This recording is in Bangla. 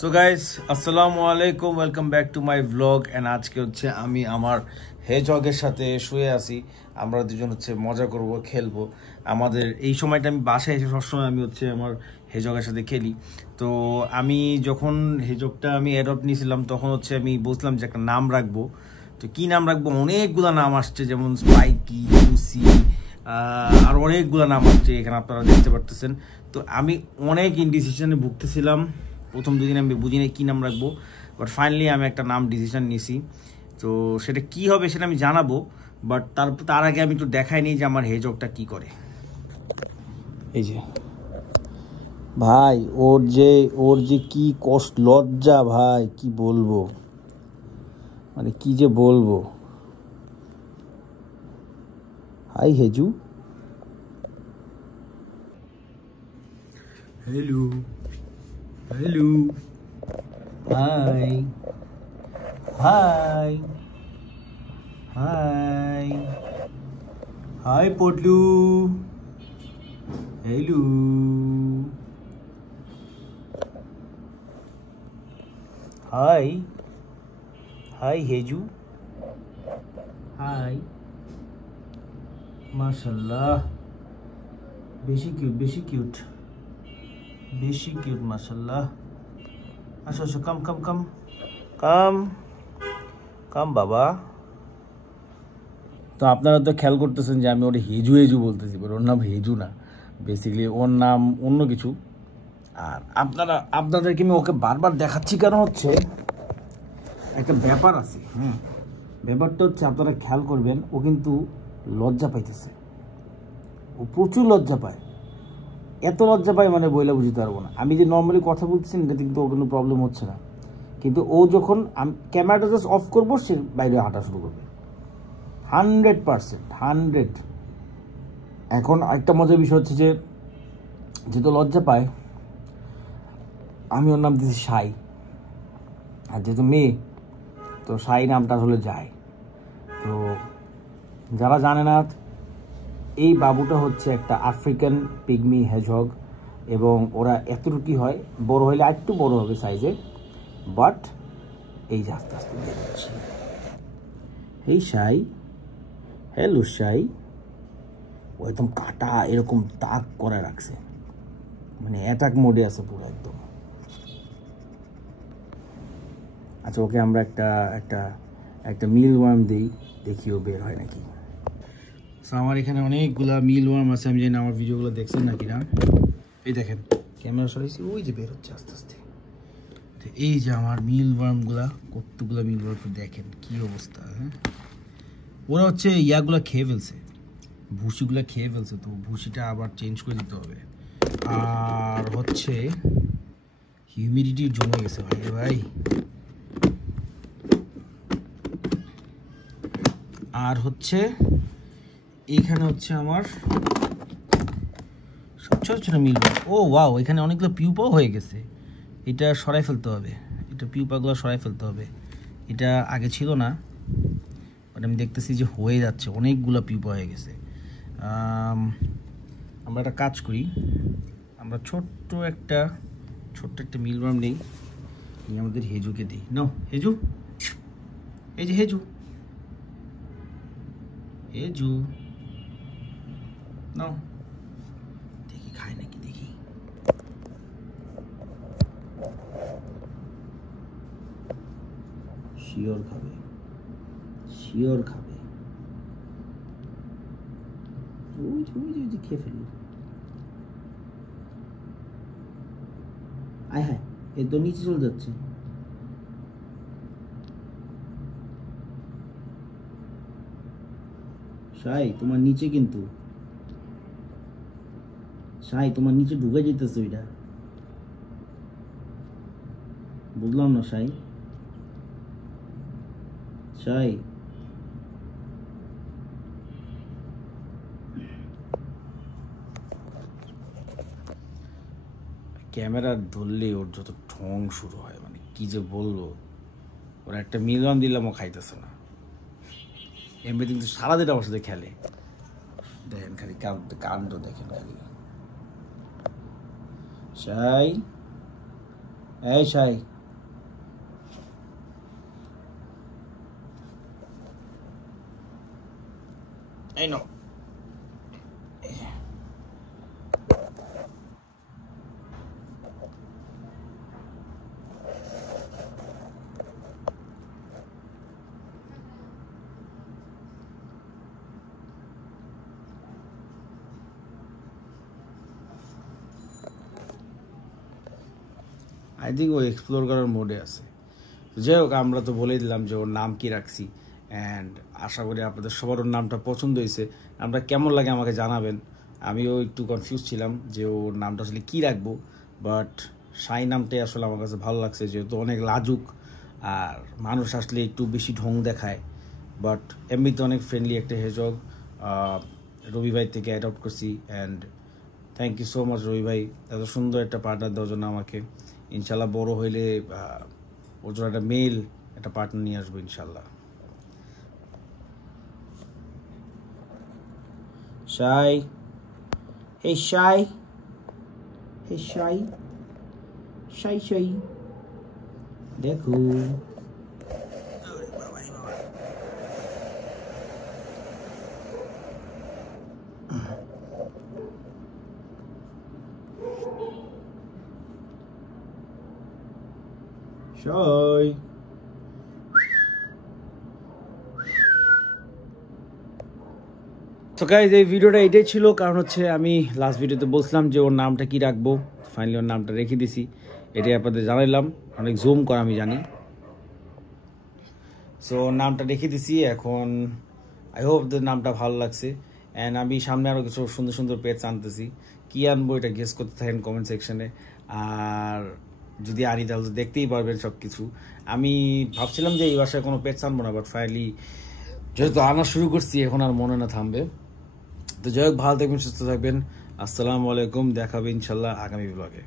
সো গাইস আসসালামু আলাইকুম, welcome back to my vlog. And আজকে হচ্ছে আমি আমার হেজগের সাথে শুয়ে আছি। আমরা দুজন হচ্ছে মজা করব, খেলবো। আমাদের এই সময়টা আমি বাসায় এসে সবসময় আমি হচ্ছে আমার হেজগের সাথে খেলি। তো আমি যখন হেজগটা আমি অ্যাডপ্ট নিয়েছিলাম তখন হচ্ছে আমি বুঝলাম যে একটা নাম রাখবো। তো কি নাম রাখবো, অনেকগুলো নাম আসছে, যেমন স্পাইকি, লুসি, আর অনেকগুলো নাম আসছে, এখানে আপনারা দেখতে পারতেছেন। তো আমি অনেক ইনডিসিশনে ভুগতেছিলাম। প্রথম দুদিন আমি বুঝিনি কী নাম রাখবো, বাট ফাইনালি আমি একটা নাম ডিসিশন নিয়েছি। তো সেটা কি হবে সেটা আমি জানাবো, বাট তার আগে আমি একটু দেখাই নিই যে আমার হেজগটা কি করে। এই যে ভাই, ওর যে কি কষ্ট, লজ্জা ভাই, কি বলবো, মানে কি যে বলবো। হাই হেজু, hello hello, hi hi hi hi Potlu, hello hi hi হেজু, হাই। মাশাল্লাহ, বেশি কিউট বেশি কিউট বেশি কিউট, মাশাল্লাহ। আসো আসো, কাম কাম কাম কাম কাম বাবা। তো আপনারা তো খেয়াল করতেছেন যে আমি ওটা হেজু হেজু বলতেছি, বাট ওর নাম হেজু না, বেসিক্যালি ওর নাম অন্য কিছু। আর আপনাদেরকে আমি ওকে বারবার দেখাচ্ছি কারণ হচ্ছে একটা ব্যাপার আছে। ব্যাপারটা হচ্ছে আপনারা খেয়াল করবেন, ও কিন্তু লজ্জা পাইতেছে, ও প্রচুর লজ্জা পায়। এত লজ্জা পায় মানে বইলা বুঝতে পারবো না। আমি যে নর্মালি কথা বলছি এটাতে কিন্তু ওর কোনো প্রবলেম হচ্ছে না, কিন্তু ও যখন ক্যামেরাটা জাস্ট অফ করবো সে বাইরে হাঁটা শুরু করবে 100%, 100। এখন একটা মজার বিষয় হচ্ছে যে যেহেতু লজ্জা পায়, আমি ওর নাম দিয়েছি সাই। আর যেহেতু মেয়ে, তো সাই নামটা আসলে যায়। তো যারা জানে না, এই বাবুটা হচ্ছে একটা আফ্রিকান পিগমি হেজহগ, এবং ওরা এতটুকু হয়, বড় হলে একটু বড় হবে সাইজে, বাট এই যে আস্তে আস্তে বের হচ্ছে। এই সাই, হ্যালো সাই। ও একদম কাটা এরকম দাগ করে রাখছে, মানে অ্যাটাক মোডে আছে পুরো একদম। আচ্ছা, ওকে আমরা একটা একটা একটা মিল ওয়ার্ম দিই, দেখিও বের হয় নাকি। আমার এখানে অনেকগুলা মিল ওয়ার্ম আছে, আমি জানি না আমার ভিডিওগুলো দেখছেন নাকি না। এই দেখেন, ক্যামেরা সরাইছি, ওই যে বের হচ্ছে আস্তে আস্তে। এই যে আমার মিল ওয়ার্মগুলা, কতগুলো মিল ওয়ার্ম দেখেন কি অবস্থা। ওরা হচ্ছে ইয়াগুলা খেয়ে ফেলছে, ভুসিগুলা খেয়ে ফেলছে, তো ভুসিটা আবার চেঞ্জ করে দিতে হবে। আর হচ্ছে হিউমিডিটি জমে গেছে ভাই ভাই। আর হচ্ছে এইখানে হচ্ছে আমার সব ছোটো ছোটো মিল। ও ওয়াও, এখানে অনেকগুলো পিউপাও হয়ে গেছে, এটা সরাই ফেলতে হবে, এটা পিউপাগুলো সরাই ফেলতে হবে। এটা আগে ছিল না, বাট আমি দেখতেছি যে হয়ে যাচ্ছে, অনেকগুলো পিউপা হয়ে গেছে। আমরা একটা কাজ করি, আমরা ছোট্ট একটা মিল ওয়ার্ম নেই, আমাদের হেজুকে দিই। নো হেজু, এই যে হেজু, হেজু নাও, দেখি খায় নাকি, দেখি। শিওর খাবে, শিওর খাবে। ওই যে খেয়ে ফেললো। আয় হ্যাঁ, এ তো নিচে চলে যাচ্ছে। সাই তোমার নিচে, কিন্তু সাই তোমার নিচে ঢুকে যেতেছে ওইটা, বুঝলাম না সাই। সাই ক্যামেরা ধরলে ওর যত ঢং শুরু হয়, মানে কি যে বলবো। ওরা একটা মিলন দিলাম, ও খাইতেছে না। এমনি কিন্তু সারাদিন আমার সাথে খেলে, দেখেন খালি কাণ্ড দেখেন খালি। সাই এই শাই এই নো আই থিঙ্ক ও এক্সপ্লোর করার মোডে আছে। যাই হোক, আমরা তো বলেই দিলাম যে ওর নাম কি রাখছি, অ্যান্ড আশা করি আপনাদের সবার ওর নামটা পছন্দ হয়েছে। আমরা কেমন লাগে আমাকে জানাবেন। আমিও একটু কনফিউজ ছিলাম যে ওর নামটা আসলে কী রাখবো, বাট সাই নামটাই আসলে আমার কাছে ভালো লাগছে, যেহেতু অনেক লাজুক আর মানুষ আসলে একটু বেশি ঢং দেখায়, বাট এমনিতে অনেক ফ্রেন্ডলি একটা হেজগ। রবি ভাই থেকে অ্যাডপ্ট করছি, and thank you so much Rabi ভাই, এত সুন্দর একটা পার্টনার দেওয়ার জন্য আমাকে। ইনশাল্লাহ বড় হইলে ওর জন্য একটা মেল একটা পার্টনার নিয়ে আসবো ইনশাল্লাহ। শাই, হে শাই, হে শাই, শাই শাই দেখো। শাই তো গাইজ, এই ভিডিওটা এটাই ছিল, কারণ হচ্ছে আমি লাস্ট ভিডিওতে বলছিলাম যে ওর নামটা কি রাখবো, ফাইনালি ওর নামটা রেখে দিছি, এটাই আপনাদের জানাইলাম। অনেক জুম করা আমি জানি, সো ওর নামটা রেখে দিছি। এখন আই হোপ যে নামটা ভালো লাগছে, অ্যান্ড আমি সামনে আরও কিছু সুন্দর সুন্দর পেটস আনতেছি। কী আনবো এটা গেস করতে থাকেন কমেন্ট সেকশনে, আর যদি আনি তাহলে তো দেখতেই পারবেন সব কিছু। আমি ভাবছিলাম যে এই বাসায় কোনো পেটস আনবো না, বাট ফাইনালি যেহেতু আনা শুরু করছি এখন আর মনে না থামবে। তো যাই হোক, ভালো থাকবেন, সুস্থ থাকবেন। আসসালামু আলাইকুম, দেখাবে ইনশাল্লাহ আগামী ব্লগে।